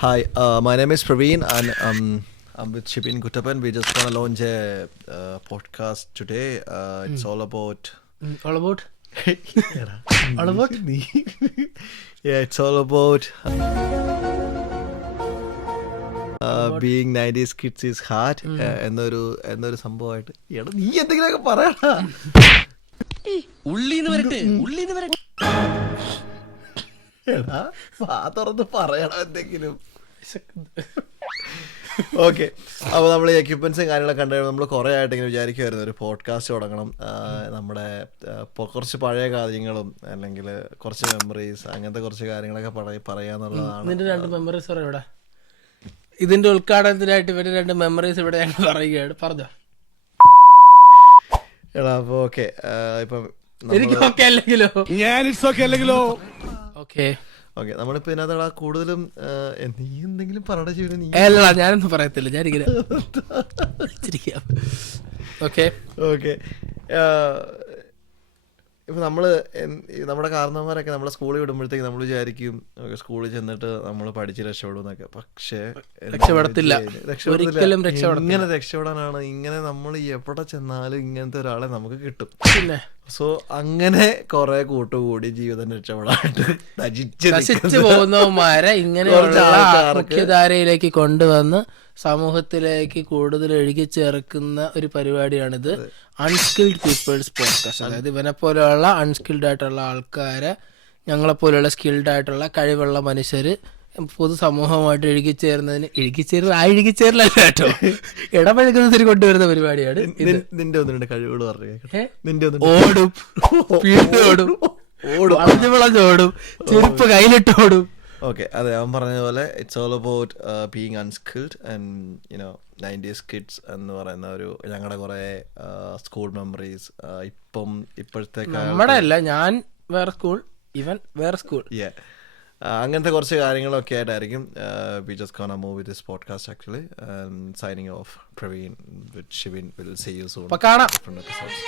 Hi, my name is Praveen, and I'm with Shibin Guttapan. We're just gonna launch a podcast today. It's all about. All about? All about? Yeah, it's all about being 90s kids is hard. എന്നൊരു സംഭവമായിട്ട് എടാ നീ എന്തെങ്കിലുമൊക്കെ പറയടാ. എടാ വാ തുറന്ന് പറയണം എന്തെങ്കിലും. ഓക്കെ, അപ്പോൾ നമ്മൾ ഈ എക്യുപ്മെന്റ്സും കാര്യങ്ങളൊക്കെ കണ്ടുകഴിഞ്ഞാൽ നമ്മൾ കുറേ ആയിട്ട് ഇങ്ങനെ വിചാരിക്കുമായിരുന്നു ഒരു പോഡ്കാസ്റ്റ് തുടങ്ങണം. നമ്മുടെ കുറച്ച് പഴയ കാര്യങ്ങളും അല്ലെങ്കിൽ കുറച്ച് മെമ്മറീസ് അങ്ങനത്തെ കുറച്ച് കാര്യങ്ങളൊക്കെ പറയാന്നുള്ളതാണ്. ഇതിന്റെ 2 മെമ്മറീസ് ഇവിടെ ഇതിന്റെ ഉദ്ഘാടനത്തിനായിട്ട് ഇവര് 2 മെമ്മറീസ് ഇവിടെ ഞങ്ങൾ പറയുകയാണ്. പറഞ്ഞോ. എടാ അപ്പോൾ ഓക്കെ, ഇപ്പം എനിക്ക് ഓക്കെ അല്ലെങ്കിലോ? ഓക്കെ ഓക്കെ, നമ്മളിപ്പോൾ ഇതിനകത്ത് കൂടുതലും നീ എന്തെങ്കിലും പറയണ ചെയ്യണം. നീ അല്ല, ഞാനൊന്നും പറയത്തില്ല, ഞാനിങ്ങനെ ഓക്കെ ഓക്കെ. ഇപ്പം നമ്മുടെ കാരണവന്മാരൊക്കെ നമ്മളെ സ്കൂളിൽ വിടുമ്പോഴത്തേക്ക് നമ്മൾ വിചാരിക്കും സ്കൂളിൽ ചെന്നിട്ട് നമ്മൾ പഠിച്ച് രക്ഷപ്പെടും എന്നൊക്കെ. പക്ഷേ രക്ഷപ്പെടത്തില്ല, ഇങ്ങനെ രക്ഷപ്പെടാനാണ്. ഇങ്ങനെ നമ്മൾ എവിടെ ചെന്നാലും ഇങ്ങനത്തെ ഒരാളെ നമുക്ക് കിട്ടും. പിന്നെ സോ അങ്ങനെ കുറെ കൂട്ടുകൂടി ജീവിതം രക്ഷപ്പെടാനായിട്ട് നശിച്ചു പോകുന്നവന്മാരെ ഇങ്ങനെയുള്ള മുഖ്യധാരയിലേക്ക് കൊണ്ടുവന്ന് സമൂഹത്തിലേക്ക് കൂടുതൽ എഴുകിച്ചേർക്കുന്ന ഒരു പരിപാടിയാണിത്. Unskilled people's podcast. അതായത് ഇവനെ പോലെയുള്ള അൺസ്കിൽഡ് ആയിട്ടുള്ള ആൾക്കാരെ ഞങ്ങളെപ്പോലെയുള്ള സ്കിൽഡ് ആയിട്ടുള്ള കഴിവുള്ള മനുഷ്യര് പൊതുസമൂഹമായിട്ട് ഇഴുകിച്ചേരലല്ല കേട്ടോ, ഇടപഴകുന്നതിന് കൊണ്ടുവരുന്ന പരിപാടിയാണ്. നിന്റെ ഒന്നുണ്ട് കഴിവുകൾ പറഞ്ഞു. ഓടും, ഓടും, വളഞ്ഞോടും, ചെരുപ്പ് കയ്യിലിട്ട് ഓടും. ഓക്കെ, അതെ, അവൻ പറഞ്ഞ പോലെ it's all about being unskilled and you know 90s kids എന്ന് പറയുന്ന ഒരു ഞങ്ങളുടെ കുറെ സ്കൂൾ മെമ്മറീസ്. ഇപ്പോഴത്തെ നമ്മുടെ അല്ല, ഞാൻ വേറെ സ്കൂൾ, ഇവൻ വേറെ സ്കൂൾ, അങ്ങനത്തെ കുറച്ച് കാര്യങ്ങളൊക്കെ ആയിട്ടായിരിക്കും. We just gonna move with this podcast actually. Signing off, Praveen with Shibin. Will see you soon. കാണാം. Different episodes.